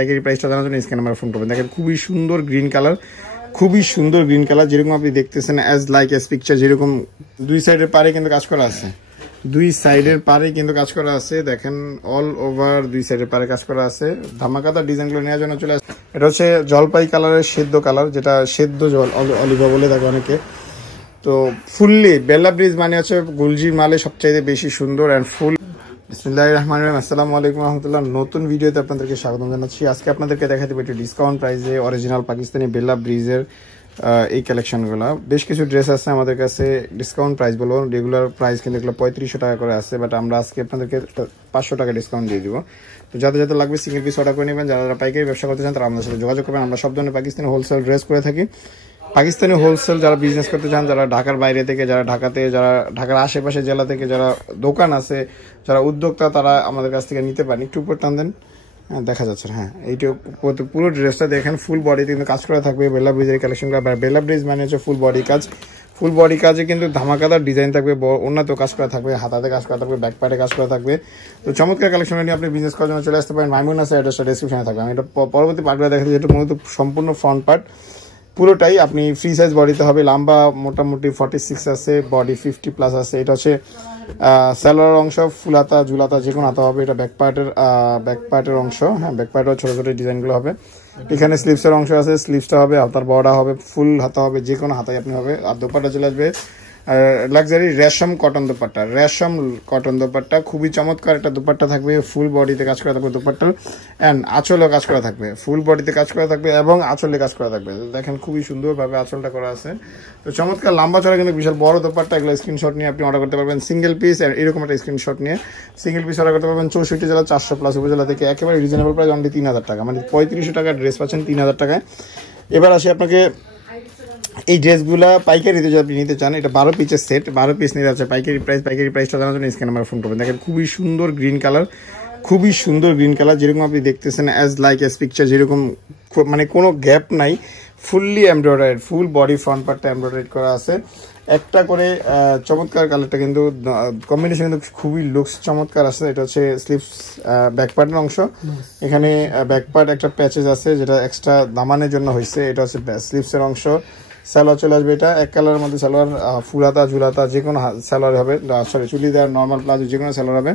পাইকারি প্রাইসটা জানার জন্য স্ক্রিন নাম্বার ফোন করবেন। দেখেন খুবই সুন্দর গ্রিন কালার, যেরকম আপনি দেখতেছেন অ্যাজ লাইক এস পিকচার, যেরকম দুই সাইডের পারে কিন্তু কাজ করা আছে, দেখেন অল ওভার দুই সাইডের পারে কাজ করা আছে। ধামাকাদার ডিজাইনগুলো নেওয়ার জন্য চলে আসে। এটা হচ্ছে জলপাই কালারের সেদ্ধ কালার, যেটা সেদ্ধ জল অলিভা বলে থাকে অনেকে। তো ফুললি বেল্লা ব্রিজ মানে হচ্ছে গুলজির মালে সবচাইতে বেশি সুন্দর অ্যান্ড ফুল। বিসমিল্লাহির রহমানির রহিম। আসসালামু আলাইকুম রহমতুল্লাহ। নতুন ভিডিওতে আপনাদেরকে স্বাগতম জানাচ্ছি। আজকে আপনাদেরকে দেখা দেবো একটু ডিসকাউন্ট প্রাইসে অরিজিনাল পাকিস্তানি বেল্লা ব্রিজের এই কালেকশনগুলো। বেশ কিছু ড্রেস আছে আমাদের কাছে ডিসকাউন্ট প্রাইস বলবো, রেগুলার প্রাইস কিন্তু এগুলো 3500 টাকা করে আছে, বাট আমরা আজকে আপনাদেরকে 500 টাকা ডিসকাউন্ট দিয়ে দিব। তো যাদের লাগবে সিঙ্গেল পিস অর্ডার করে নেবেন। যারা পাইকারি ব্যবসা করতে চান তারা আমাদের সাথে যোগাযোগ করবেন। আমরা সব ধরনের পাকিস্তানি হোলসেল ড্রেস করে থাকি। পাকিস্তানি হোলসেল যারা বিজনেস করতে চান, যারা ঢাকার বাইরে থেকে, যারা ঢাকাতে, যারা ঢাকার আশেপাশে জেলা থেকে যারা দোকান আছে, যারা উদ্যোক্তা, তারা আমাদের কাছ থেকে নিতে পারেন। একটু উপর টান দেন, হ্যাঁ দেখা যাচ্ছে। হ্যাঁ, এইটা পুরো ড্রেসটা দেখেন ফুল বডিতে কিন্তু কাজ করা থাকবে। বেল্লা ব্রিজের কালেকশনগুলো, বেল্লা ব্রিজ মানে হচ্ছে ফুল বডি কাজে কিন্তু ধামাকাদার ডিজাইন থাকবে, অন্যত কাজ করা থাকবে, হাতাতে কাজ করা থাকবে, ব্যাক পার্টে কাজ করা থাকবে। তো চমৎকার কালেকশন নিয়ে আপনি বিজনেস করার জন্য চলে আসতে পারেন। মাইমুন আছে, অ্যাড্রেসটা ডেসক্রিপশনে থাকবে। আমি এটা পরবর্তী পার্টগুলো দেখাচ্ছি, যেটা মূলত সম্পূর্ণ ফ্রন্ট পার্ট পুরোটাই আপনি ফ্রি সাইজ বডিতে হবে। লম্বা মোটামুটি 46 আছে, বডি 50+ আছে। এটা হচ্ছে সালোয়ার অংশ, ফুলাতা ঝুলাতা যে কোনো হাতা হবে। এটা ব্যাক পার্টের অংশ। হ্যাঁ, ব্যাক পার্টের ছোট ছোট ডিজাইনগুলো হবে। এখানে স্লিভসের অংশ আছে, স্লিভসটা হবে, হাতার বড়া হবে, ফুল হাতা হবে, যে কোনো হাতায় আপনি হবে। আর দোপাট্টা চলে আসবে লাক্সারি রেশম কটন দোপাট্টা, খুবই চমৎকার একটা দোপাট্টা থাকবে। ফুল বডিতে কাজ করা থাকবে দোপাট্টার, অ্যান্ড আঁচলেও কাজ করা থাকবে। ফুল বডিতে কাজ করা থাকবে এবং আঁচলে কাজ করা থাকবে। দেখেন খুবই সুন্দরভাবে আঁচলটা করা আছে। তো চমৎকার লম্বা চড়া কিন্তু বিশাল বড় দোপাট্টা। এগুলো স্ক্রিনশট নিয়ে আপনি অর্ডার করতে পারবেন সিঙ্গেল পিস। এরকম একটা স্ক্রিনশট নিয়ে সিঙ্গেল পিস অর্ডার করতে পারবেন 64 জেলা 400+ উপজেলা থেকে। একেবারে রিজনেবল প্রাইস, অনলি 3000 টাকা, মানে 3500 টাকার ড্রেস পাচ্ছেন 3000 টাকায়। এবার আসি আপনাকে এই ড্রেসগুলা পাইকারিতে যদি আপনি নিতে চান, এটা 12 পিসের সেট, 12 পিস নিতে আছে। পাইকারি প্রাইসটা জানার জন্য স্ক্রিন নাম্বার ফোন করবেন। দেখেন খুবই সুন্দর গ্রিন কালার, যেরকম আপনি দেখতেছেন অ্যাজ লাইক এস পিকচার, যেরকম মানে কোনো গ্যাপ নাই। Fully embroidery, full body front পার্টটা এমব্রয়ডারি করা আছে। একটা করে চমৎকার কালারটা কিন্তু কম্বিনেশন কিন্তু খুবই লুকস চমৎকার আছে। এটা হচ্ছে স্লিভস ব্যাক পার্টের অংশ। এখানে ব্যাক পার্ট একটা প্যাচেস আছে, যেটা এক্সট্রা দামানের জন্য হয়েছে। এটা হচ্ছে স্লিভসের অংশ। সালোয়ার চলে আসবে, এটা এক কালারের মধ্যে সালোয়ার, ফুলাতা ঝুলাতা যে কোনো সালোয়ার হবে, সরি চুড়িদার নর্মাল প্লাজো যে কোনো সালোয়ার হবে।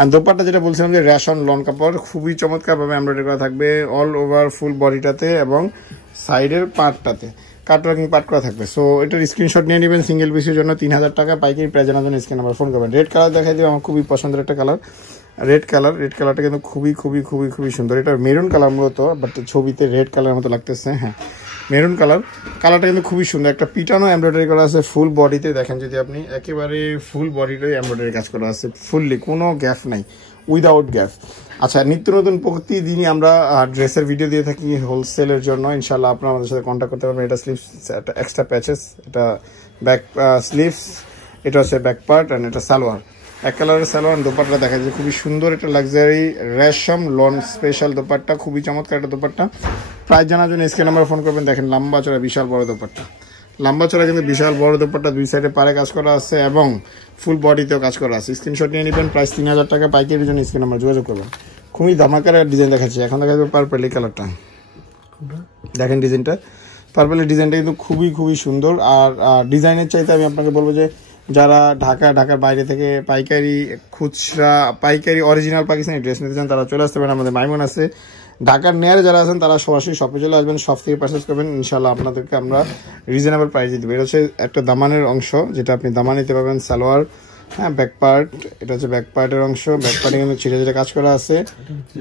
আর দোপাট্টা যেটা বলছিলাম যে রেশন লন কাপড়, খুবই চমৎকারভাবে এমব্রয়ডারি করা থাকবে অল ওভার ফুল বডিটাতে এবং সাইডের পার্টটাতে কাটওয়ার্কিং পার্ট করা থাকবে। সো এটার স্ক্রিনশট নিয়ে নেবেন সিঙ্গেল পিসের জন্য 3000 টাকা। পাইকারি প্রাইস জানার জন্য স্ক্রিন নাম্বার ফোন করবেন। রেড কালার দেখাই দিই, আমার খুবই পছন্দের একটা কালার। রেড কালারটা কিন্তু খুবই সুন্দর। এটা মেরুন কালার মূলত, বাট ছবিতে রেড কালারের মতো লাগতেছে। হ্যাঁ, মেরুন কালারটা কিন্তু খুবই সুন্দর। একটা পিটানো এমব্রয়ডারি করা আছে ফুল বডিতে। দেখেন যদি আপনি একেবারে ফুল বডিটাই এমব্রয়ডারি কাজ করা আছে ফুললি, কোনো গ্যাপ নাই, উইদাউট গ্যাপ। আচ্ছা, নিত্য নতুন প্রতিদিনই আমরা ড্রেসের ভিডিও দিয়ে থাকি হোলসেলের জন্য। ইনশাল্লাহ আপনারা আমাদের সাথে কন্ট্যাক্ট করতে পারবেন। এটা স্লিভস, একটা এক্সট্রা প্যাচেস, এটা ব্যাক স্লিভস, এটা হচ্ছে ব্যাক পার্ট, অ্যান্ড এটা সালোয়ার। এক কালারের সালোয়ার। দোপাট্টা দেখা যায় খুবই সুন্দর, এটা লাক্সারি রেশম লন স্পেশাল দোপাট্টা, খুবই চমৎকার একটা দোপাট্টা। প্রাইস জানার জন্য স্ক্রিন নাম্বার ফোন করবেন। দেখেন লম্বা চড়া বিশাল বড় দোপাট্টা, কিন্তু বিশাল বড় দোপাট্টা, দুই সাইডে পারে কাজ করা আছে এবং ফুল বডিতেও কাজ করা আছে। স্ক্রিনশট নিয়ে নেবেন। প্রাইস 3000 টাকা। পাইকারির জন্য স্ক্রিন নাম্বার যোগাযোগ করবেন। খুবই ধামাকার ডিজাইন দেখাচ্ছি। এখন দেখা যাবে পার্পল এই কালারটা, দেখেন ডিজাইনটা, পার্পলের ডিজাইনটা কিন্তু খুবই সুন্দর। আর ডিজাইনের চাইতে আমি আপনাকে বলবো যে যারা ঢাকার বাইরে থেকে খুচরা পাইকারি অরিজিনাল পাকিস্তানি ড্রেস নিতে চান, তারা চলে আসতে পারেন। আমাদের মাইমুন আছে। ঢাকার নেয়ারে যারা আছেন তারা সরাসরি শপে চলে আসবেন, শপ থেকে পারচেজ করবেন। ইনশাল্লাহ আপনাদেরকে আমরা রিজনেবল প্রাইসে দেবো। এটা হচ্ছে একটা দামানের অংশ, যেটা আপনি দামান নিতে পারবেন। সালোয়ার, হ্যাঁ, ব্যাক পার্ট, এটা হচ্ছে ব্যাক পার্টের অংশ। ব্যাক পার্টে কিন্তু ছিটে কাজ করা আছে।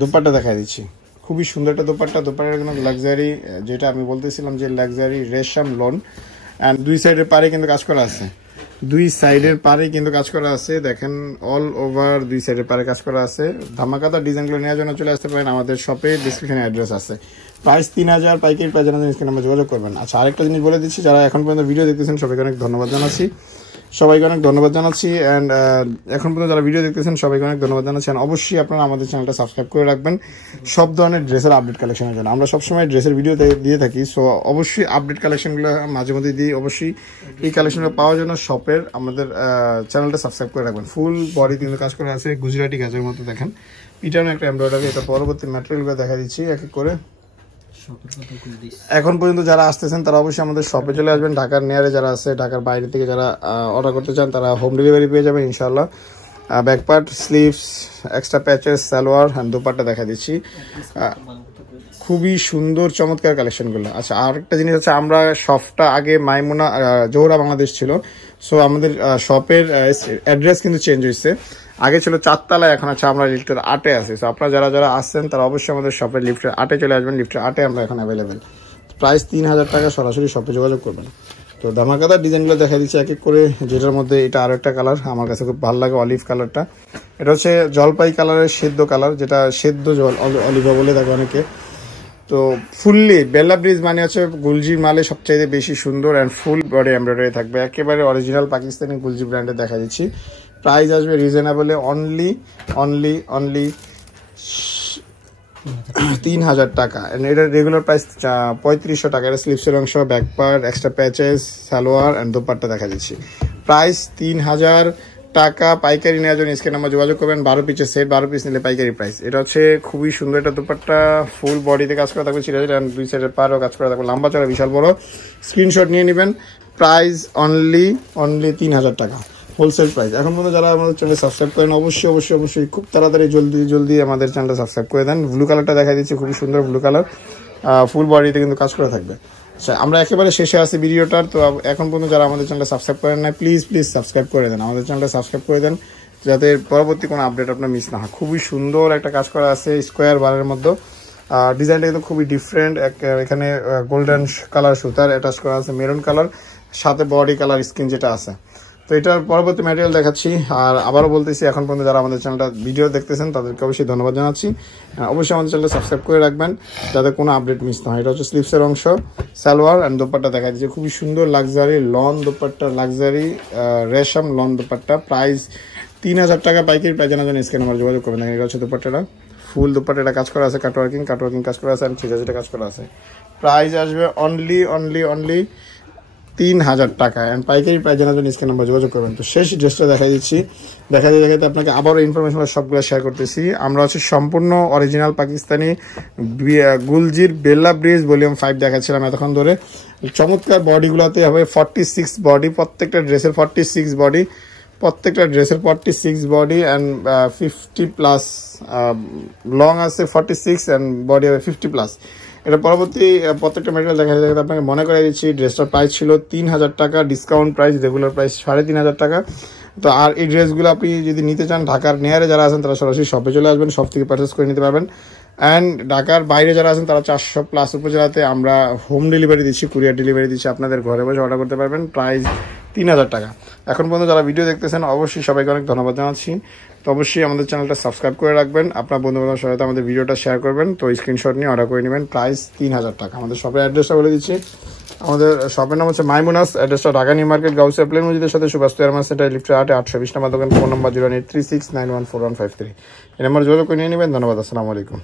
দোপাট্টা দেখাই দিচ্ছি, খুবই সুন্দর একটা দোপাট্টার কিন্তু লাক্সারি, যেটা আমি বলতেছিলাম যে লাক্সারি রেশম লোন, অ্যান্ড দুই সাইডের পারে কিন্তু কাজ করা আছে। দেখেন অল ওভার দুই সাইডের পারে কাজ করা আছে। ধামাকাদার ডিজাইনগুলো নেওয়ার জন্য চলে আসতে পারেন। আমাদের শপে ডিসক্রিপশনে অ্যাড্রেস আছে। প্রাইস 3000, পাইকারি প্রাইস জানার জন্য স্ক্রিন নাম্বার যোগাযোগ করবেন। আচ্ছা, আরেকটা জিনিস বলে দিচ্ছি, যারা এখন পর্যন্ত ভিডিও দেখতেছেন সবাইকে অনেক ধন্যবাদ জানাচ্ছি। অ্যান্ড এখন পর্যন্ত যারা ভিডিও দেখতেছেন সবাইকে অনেক ধন্যবাদ জানাচ্ছি। অবশ্যই আপনারা আমাদের চ্যানেলটা সাবস্ক্রাইব করে রাখবেন সব ধরনের ড্রেসের আপডেট কালেকশনের জন্য। আমরা সবসময় ড্রেসের ভিডিও দিয়ে থাকি, সো অবশ্যই আপডেট কালেকশনগুলো মাঝে মধ্যে দিই। অবশ্যই এই কালেকশনগুলো পাওয়ার জন্য শপের আমাদের চ্যানেলটা সাবস্ক্রাইব করে রাখবেন। ফুল বডি কিন্তু কাজ করা আছে গুজরাটি কাজের মতো। দেখেন পিটানো একটা এমব্রয়ডারি। এটা পরবর্তী ম্যাটেরিয়ালগুলো দেখা দিচ্ছি এক এক করে। এখন পর্যন্ত যারা আসতেছেন তারা অবশ্যই আমাদের শপে চলে আসবেন। ঢাকার নিয়ারে যারা আছে, ঢাকার বাইরে থেকে যারা অর্ডার করতে চান তারা হোম ডেলিভারি পেয়ে যাবেন ইনশাআল্লাহ। Back part, sleeves, extra patches, salwar and dupatta দেখা দিচ্ছি। খুবই সুন্দর চমৎকার কালেকশনগুলো। আচ্ছা, আর একটা জিনিস হচ্ছে, আমরা শপটা আগে মাইমুনা জোহরা বাংলাদেশ ছিল। সো আমাদের শপের অ্যাড্রেস কিন্তু চেঞ্জ হয়েছে। আগে ছিল 4 তলায়, এখন আছে আমরা লিফটের 8-এ আছি। সো আপনারা যারা যারা আসছেন তারা অবশ্যই আমাদের শপের লিফটের 8-এ চলে আসবেন। লিফটের 8-এ আমরা এখন অ্যাভেলেবেল। প্রাইস 3000 টাকা, সরাসরি শপে যোগাযোগ করবেন। তো ধামাকাদার ডিজাইনগুলো দেখা দিচ্ছি এক এক করে, যেটার মধ্যে এটা আরো একটা কালার আমার কাছে খুব ভালো লাগে, অলিভ কালারটা। এটা হচ্ছে জলপাই কালারের সেদ্ধ কালার, যেটা সেদ্ধ জল অলিভা বলে থাকে অনেকে। তো ফুললি বেল্লা ব্রিজ মানে হচ্ছে গুলজির মালে সবচাইতে বেশি সুন্দর অ্যান্ড ফুল বডি এমব্রয়ডারি থাকবে, একেবারে অরিজিনাল পাকিস্তানি গুলজি ব্র্যান্ডে দেখা দিচ্ছি। প্রাইস আসবে রিজনেবলে অনলি 3000 টাকা। এটার রেগুলার প্রাইস 3500 টাকা। এটা স্লিপসের অংশ, back part, extra patches, salwar and dupatta দেখা দিচ্ছি। প্রাইস 3000 টাকা। পাইকারি নেওয়ার জন্য স্ক্রিনে নাম্বার যোগাযোগ করবেন। 12 পিসের সেট, 12 পিস নিলে পাইকারি প্রাইস। এটা হচ্ছে খুবই সুন্দর একটা দোপাট্টা, ফুল বডিতে কাজ করা থাকবে, ছিটা ছিটা, 2 সাইডের পাড়ও কাজ করা থাকবে, লম্বা চড়া বিশাল বড়। স্ক্রিনশট নিয়ে নেবেন। প্রাইস অনলি 3000 টাকা, হোলসেল প্রাইস। এখন পর্যন্ত যারা আমাদের চ্যানেল সাবস্ক্রাইব করেন অবশ্যই খুব তাড়াতাড়ি জলদি আমাদের চ্যানেলটা সাবস্ক্রাইব করে দেন। ব্লু কালারটা দেখা দিচ্ছি, খুবই সুন্দর ব্লু কালার, ফুল বডিতে কিন্তু কাজ করা থাকবে। আচ্ছা, আমরা একেবারে শেষে আসি ভিডিওটার। তো এখন পর্যন্ত যারা আমাদের চ্যানেলটা সাবস্ক্রাইব করেন না, প্লিজ সাবস্ক্রাইব করে দেন, আমাদের চ্যানেলটা সাবস্ক্রাইব করে দেন, যাতে পরবর্তী কোনো আপডেট আপনার মিস না হয়। খুবই সুন্দর একটা কাজ করা আছে স্কোয়ার বারের মধ্যে। ডিজাইনটা কিন্তু খুবই ডিফারেন্ট। এখানে গোল্ডেন কালার সুতার অ্যাটাচ করা আছে, মেরুন কালার, সাথে বডি কালার স্কিন যেটা আছে। তো এটার পরবর্তী ম্যাটেরিয়াল দেখাচ্ছি। আর আবারও বলতেছি, এখন পর্যন্ত যারা আমাদের চ্যানেলটা ভিডিও দেখতেছেন তাদেরকে অবশ্যই ধন্যবাদ জানাচ্ছি। অবশ্যই আমাদের চ্যানেলটা সাবস্ক্রাইব করে রাখবেন, যাতে কোনো আপডেট মিস না হয়। এটা হচ্ছে স্লিভসের অংশ, সালোয়ার অ্যান্ড দোপাট্টা দেখা দিচ্ছে। খুবই সুন্দর লাক্সারি লন দোপাট্টা, লাক্সারি রেশম লন দোপাট্টা। প্রাইস 3000 টাকা। পাইকারি প্রাইস জানার জন্য স্ক্রিনে নাম্বার যোগাযোগ করবেন। এটা হচ্ছে দোপাট্টাটা, ফুল দোপাট্টা কাজ করা আছে, কাটওয়ার্কিং কাজ করা আছে, আর ছিটা কাজ করা আছে। প্রাইস আসবে অনলি 3000 টাকা। অ্যান্ড পাইকারি প্রাইস জানার জন্য স্ক্রিন নাম্বার যোগাযোগ করবেন। তো শেষ ড্রেসটা দেখাতে আপনাকে আবারও ইনফরমেশন সবগুলো শেয়ার করতেছি। আমরা হচ্ছে সম্পূর্ণ অরিজিনাল পাকিস্তানি গুলজির বেল্লা ব্রিজ ভলিউম 5 দেখাচ্ছিলাম এতক্ষণ ধরে। চমৎকার বডিগুলোতে হবে 46 বডি, প্রত্যেকটা ড্রেসের 46 বডি অ্যান্ড 50+ লং আছে 46 অ্যান্ড বডি হবে 50+। এটা পরবর্তী প্রত্যেকটা ম্যাটেরিয়াল দেখা যায়। আপনাকে মনে করে দিচ্ছি, ড্রেসটার প্রাইস ছিল 3000 টাকা, ডিসকাউন্ট প্রাইস, রেগুলার প্রাইস 3500 টাকা। তো আর এই ড্রেসগুলো আপনি যদি নিতে চান, ঢাকার নিয়ারে যারা আছেন তারা সরাসরি শপে চলে আসবেন, শপ থেকে পারচেস করে নিতে পারবেন। অ্যান্ড ঢাকার বাইরে যারা আছেন তারা 400+ উপজেলাতে আমরা হোম ডেলিভারি দিচ্ছি, কুরিয়ার ডেলিভারি দিচ্ছি, আপনাদের ঘরে বসে অর্ডার করতে পারবেন। প্রাইস 3000 টাকা। এখন পর্যন্ত যারা ভিডিও দেখতেছেন অবশ্যই সবাইকে অনেক ধন্যবাদ জানাচ্ছি। তো অবশ্যই আমাদের চ্যানেলটা সাবস্ক্রাইব করে রাখবেন, আপনার বন্ধুবান্ধবের সাথে আমাদের ভিডিওটা শেয়ার করবেন। তো স্ক্রিনশট নিয়ে অর্ডার করে নেবেন। প্রাইস 3000 টাকা। আমাদের শপের অ্যাড্রেসটা বলে দিচ্ছি। আমাদের শপের নাম হচ্ছে মাইমুনাস, অ্যাড্রেসটা ঢাকা নিউ মার্কেট, গাউসিয়া প্লেন মসজিদের সাথে সুভাষ এয়ারমার্স সেন্টার, লিফটের 8-এ, 820 নম্বর দোকান, ফোন নম্বর 08369145153। এই নাম্বার যোগাযোগ করে নিয়ে নেবেন। ধন্যবাদ, আসসালামু আলাইকুম।